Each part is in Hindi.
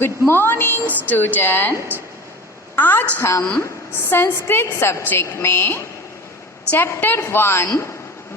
Good morning student. आज हम संस्कृत सब्जेक्ट में चैप्टर 1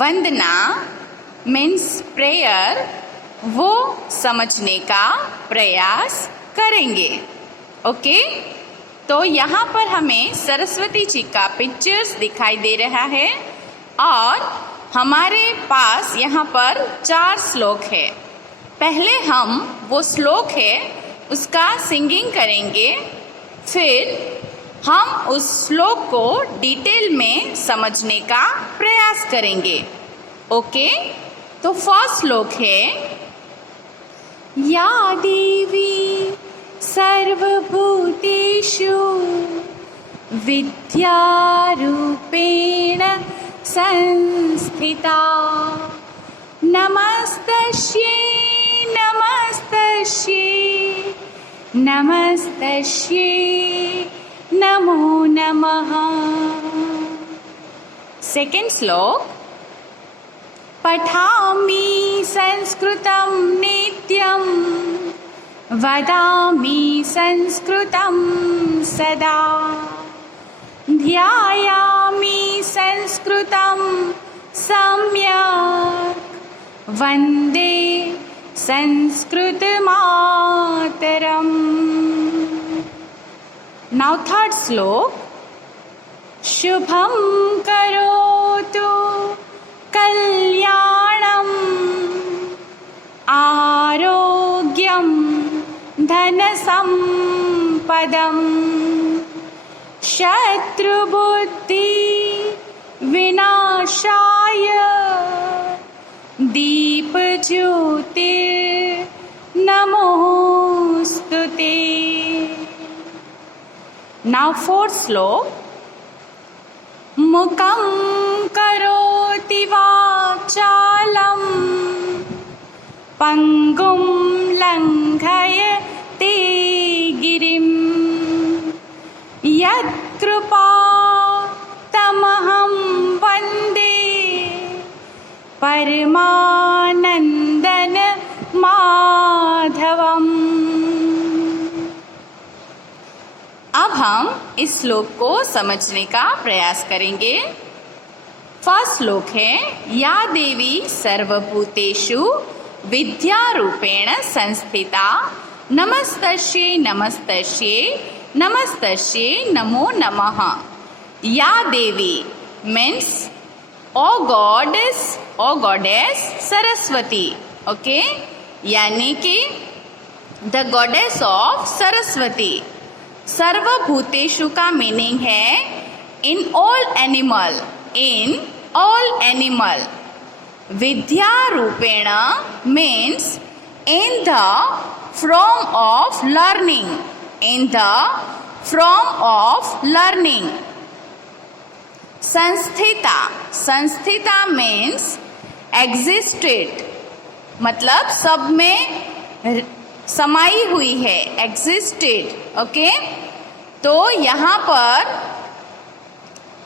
वंदना मीन्स प्रेयर वो समझने का प्रयास करेंगे। ओके, तो यहाँ पर हमें सरस्वती जी का पिक्चर्स दिखाई दे रहा है और हमारे पास यहाँ पर 4 श्लोक है। पहले हम वो श्लोक है उसका सिंगिंग करेंगे, फिर हम उस श्लोक को डिटेल में समझने का प्रयास करेंगे। ओके, तो फर्स्ट श्लोक है या देवी सर्वभूतेषु विद्यारूपेण संस्थिता नमस्तस्यै नमस्तस्यै नमस्तस्यै नमो नमः। सेकेंड श्लोक पठामि संस्कृतं नित्यं वदामि संस्कृतं सदा ध्यायामि संस्कृतं सम्यक् वन्दे संस्कृत मातरम। नाउ थर्ड श्लोक शुभं करोतु कल्याणं आरोग्यं धनसंपदं शत्रुबुद्धि विनाशाय दीपज्योतिर्नमोस्तुते। नाउ फोर्थ श्लोक मुखं करोति वाचालं पंगुं लंघयते गिरिं यत्कृपातमहं वन्दे परमानंदन माधवम। अब हम इस श्लोक को समझने का प्रयास करेंगे। फर्स्ट श्लोक है या देवी सर्वभूतेषु विद्यारूपेण संस्थिता नमस्तस्यै नमस्तस्यै नमस्तस्यै नमो नमः। या देवी means O goddess Saraswati. Okay, यानी कि द गॉडेस ऑफ सरस्वती। सर्वभूतेषु का मीनिंग है इन ऑल एनिमल। विद्या रूपेण means in the form of learning. संस्थिता मीन्स एग्जिस्टेड, मतलब सब में समाई हुई है, एग्जिस्टेड। ओके, तो यहाँ पर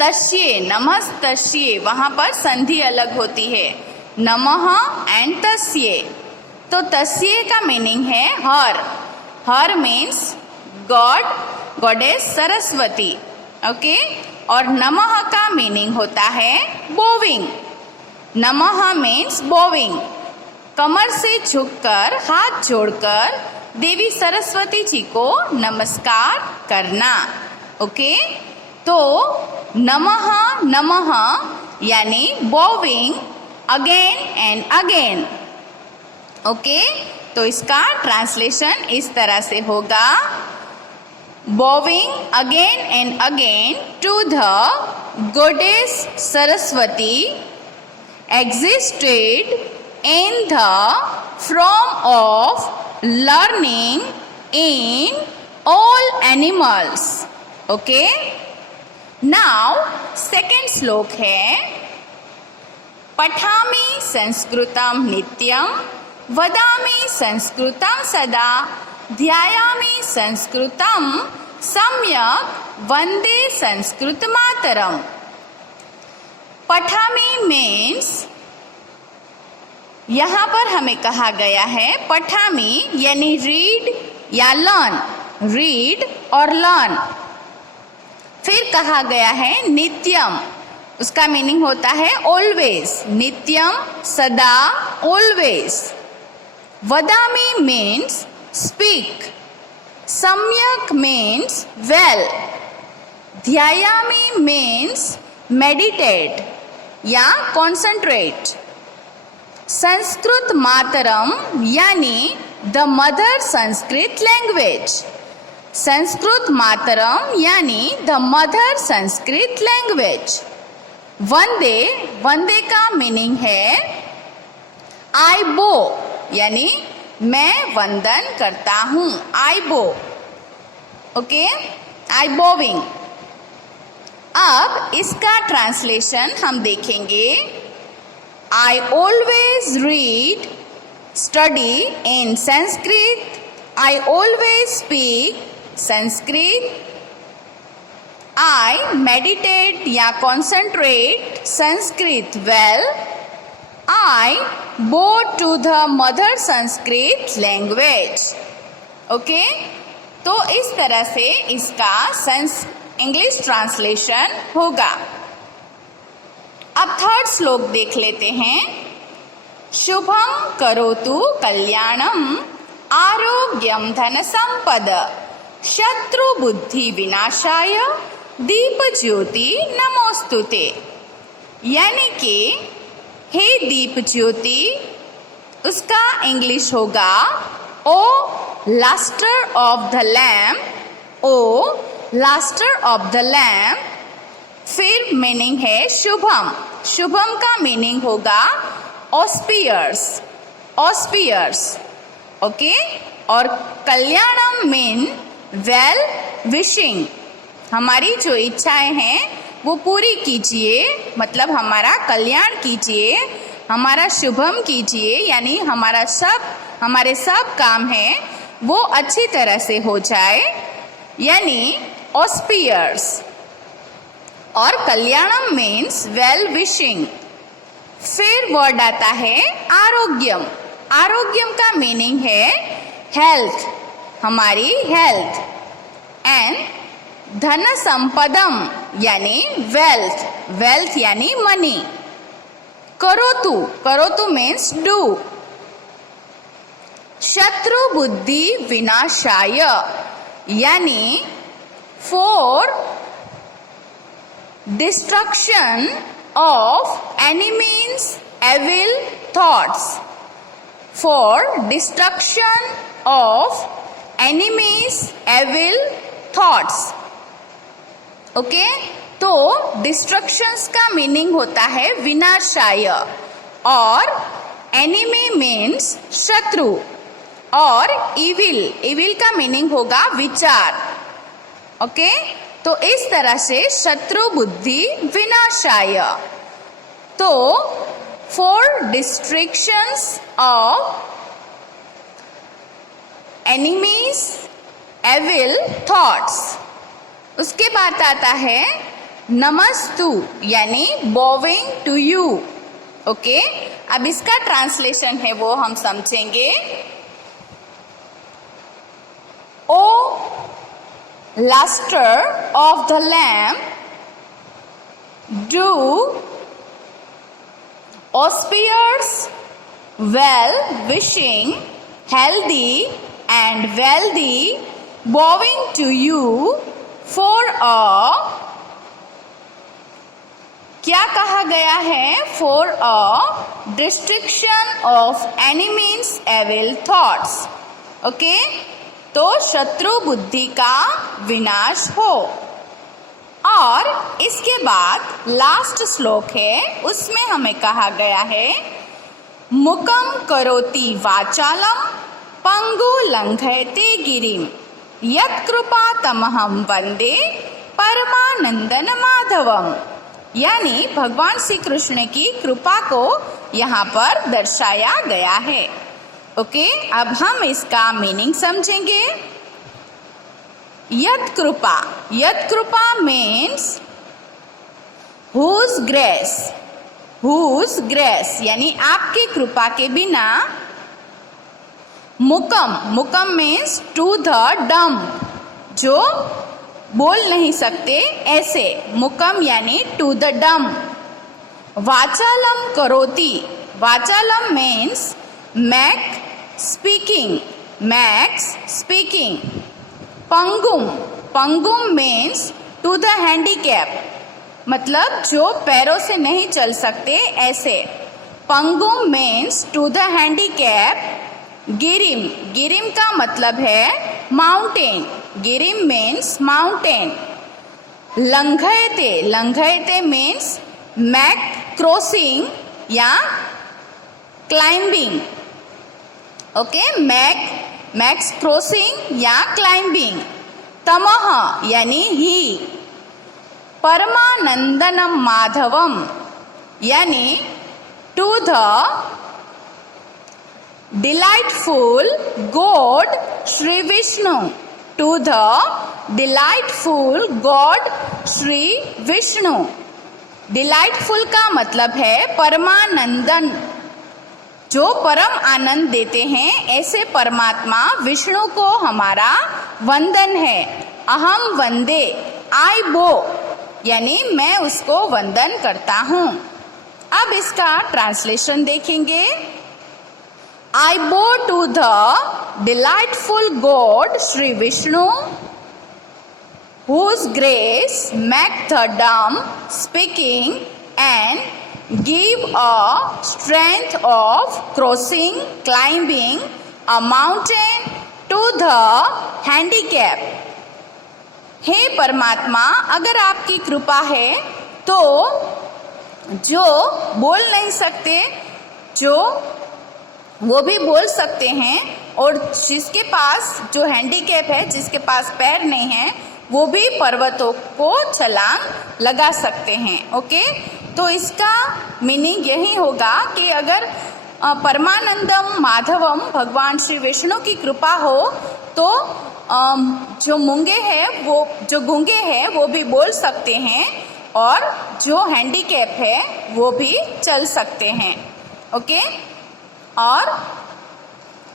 तस्ये नमस्तस्ये वहाँ पर संधि अलग होती है, नमः एंड तस्ये। तो तस्ये का मीनिंग है हर मीन्स गॉडेस सरस्वती। ओके, और नमः का मीनिंग होता है बोविंग। नमः मीन्स बोविंग, कमर से झुककर हाथ जोड़कर देवी सरस्वती जी को नमस्कार करना। ओके, तो नमः नमः यानी बोविंग अगेन एंड अगेन। ओके, तो इसका ट्रांसलेशन इस तरह से होगा bowing again and again to the goddess Saraswati existed in the form of learning in all animals. Okay, now second श्लोक है पठामि संस्कृतं नित्यं वदामि संस्कृतं सदा ध्यायामि संस्कृतं सम्यक् वंदे संस्कृत मातरम। पठामि मीन्स यहाँ पर हमें कहा गया है पठामी यानी रीड या लर्न, रीड और लर्न। फिर कहा गया है नित्यम, उसका मीनिंग होता है ऑलवेज, नित्यम सदा, ऑलवेज। वदामी मीन्स स्पीक, सम्यक मीन्स वेल, ध्यायामी मीन्स मेडिटेट या कॉन्सेंट्रेट। संस्कृत मातरम यानी the mother Sanskrit language, Sanskrit मातरम यानी द मदर संस्कृत लैंग्वेज। वंदे, वंदे का मीनिंग है आई बो, यानी मैं वंदन करता हूँ, आई बो, ओके, आई बोविंग। अब इसका ट्रांसलेशन हम देखेंगे। I always read, study in Sanskrit, I always speak Sanskrit, I meditate या concentrate Sanskrit well, I bow to the mother Sanskrit language. Okay, तो इस तरह से इसका इंग्लिश ट्रांसलेशन होगा। अब थर्ड श्लोक देख लेते हैं। शुभम करोतु कल्याणम आरोग्यम धन संपद शत्रु बुद्धि विनाशाय दीप ज्योति नमोस्तुते। यानी कि हे दीप ज्योति, उसका इंग्लिश होगा O lustre of the lamp, O lustre of the lamp. फिर मीनिंग है शुभम, शुभम का मीनिंग होगा ऑस्पियर्स, ऑस्पियर्स, ओके। और कल्याणम मीन वेल विशिंग, हमारी जो इच्छाएं हैं वो पूरी कीजिए, मतलब हमारा कल्याण कीजिए, हमारा शुभम कीजिए, यानी हमारे सब काम हैं वो अच्छी तरह से हो जाए, यानी ऑस्पियर्स। और कल्याणम मीन्स वेल विशिंग। फिर वर्ड आता है आरोग्यम, आरोग्यम का मीनिंग है हेल्थ, हमारी हेल्थ। एंड धन संपदम यानी वेल्थ, वेल्थ यानी मनी। करोतु, करोतु मीन्स डू। शत्रु बुद्धि विनाशाय यानी for destruction of enemies' evil thoughts, for destruction of enemies' evil thoughts, okay. तो डिस्ट्रक्शंस का मीनिंग होता है विनाशाय, और एनिमी मीन्स शत्रु, और इविल, इविल का मीनिंग होगा विचार, ओके। तो इस तरह से शत्रु बुद्धि विनाशाय, तो for destructions of enemies evil thoughts. उसके बाद आता है नमस्तु यानी बोविंग टू यू, ओके। अब इसका ट्रांसलेशन है वो हम समझेंगे। ओ luster of the lamp, do auspicious, well wishing, healthy and wealthy, bowing to you for a, क्या कहा गया है? for a destruction of enemies' evil thoughts, okay. तो शत्रु बुद्धि का विनाश हो। और इसके बाद लास्ट श्लोक है, उसमें हमें कहा गया है मुकम करोति वाचालम पंगु लंघयते गिरिम यत् कृपा तमहम वंदे परमानंदन माधवम। यानी भगवान श्री कृष्ण की कृपा को यहाँ पर दर्शाया गया है, ओके। अब हम इसका मीनिंग समझेंगे। यत् कृपा, यत् कृपा means whose grace, whose grace यानी आपकी कृपा के बिना मुकम, मुकम मीन्स टू द डम, जो बोल नहीं सकते ऐसे, मुकम यानी टू द डम। वाचालम करोति, वाचालम means make speaking, makes speaking. पंगुम, पंगुम मीन्स टू द हैंडीकैप, मतलब जो पैरों से नहीं चल सकते ऐसे, पंगुम मीन्स टू द हैंडीकैप। गिरिम, गिरिम का मतलब है माउंटेन, गिरिम मीन्स माउंटेन। लंघयते, लंघयते मीन्स मैक क्रॉसिंग या क्लाइंबिंग, ओके, मैक्स क्रॉसिंग या क्लाइंबिंग। तमह यानी ही। परमानंदनम माधवम यानी to the delightful God Shri Vishnu, to the delightful God Shri Vishnu. Delightful का मतलब है परमानंदन, जो परम आनंद देते हैं, ऐसे परमात्मा विष्णु को हमारा वंदन है। अहम वंदे, आई बो यानी मैं उसको वंदन करता हूँ। अब इसका ट्रांसलेशन देखेंगे। I bow to the delightful God Shri Vishnu, whose grace make the dumb speaking and give a strength of crossing, climbing a mountain to the handicap। हे परमात्मा, अगर आपकी कृपा है तो जो बोल नहीं सकते, जो वो भी बोल सकते हैं, और जिसके पास जो हैंडीकैप है, जिसके पास पैर नहीं है, वो भी पर्वतों को छलांग लगा सकते हैं। ओके, तो इसका मीनिंग यही होगा कि अगर परमानंदम माधवम भगवान श्री विष्णु की कृपा हो तो जो मूंगे हैं, वो जो गूंगे हैं वो भी बोल सकते हैं, और जो हैंडीकैप है वो भी चल सकते हैं। ओके, और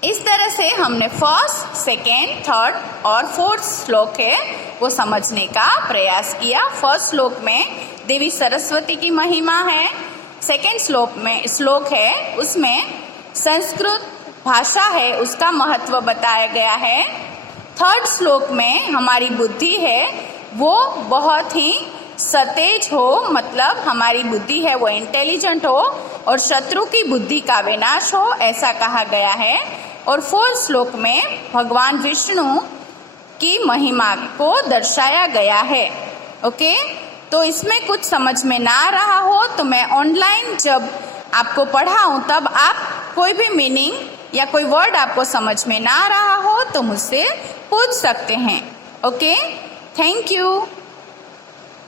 इस तरह से हमने फर्स्ट, सेकेंड, थर्ड और फोर्थ श्लोक है वो समझने का प्रयास किया। फर्स्ट श्लोक में देवी सरस्वती की महिमा है, सेकेंड श्लोक है उसमें संस्कृत भाषा है उसका महत्व बताया गया है। थर्ड श्लोक में हमारी बुद्धि है वो बहुत ही सतेज हो, मतलब हमारी बुद्धि है वो इंटेलिजेंट हो, और शत्रु की बुद्धि का विनाश हो, ऐसा कहा गया है। और फोर्थ श्लोक में भगवान विष्णु की महिमा को दर्शाया गया है। ओके, तो इसमें कुछ समझ में ना रहा हो तो मैं ऑनलाइन जब आपको पढ़ाऊं तब आप कोई भी मीनिंग या कोई वर्ड आपको समझ में ना रहा हो तो मुझसे पूछ सकते हैं। Okay, thank you.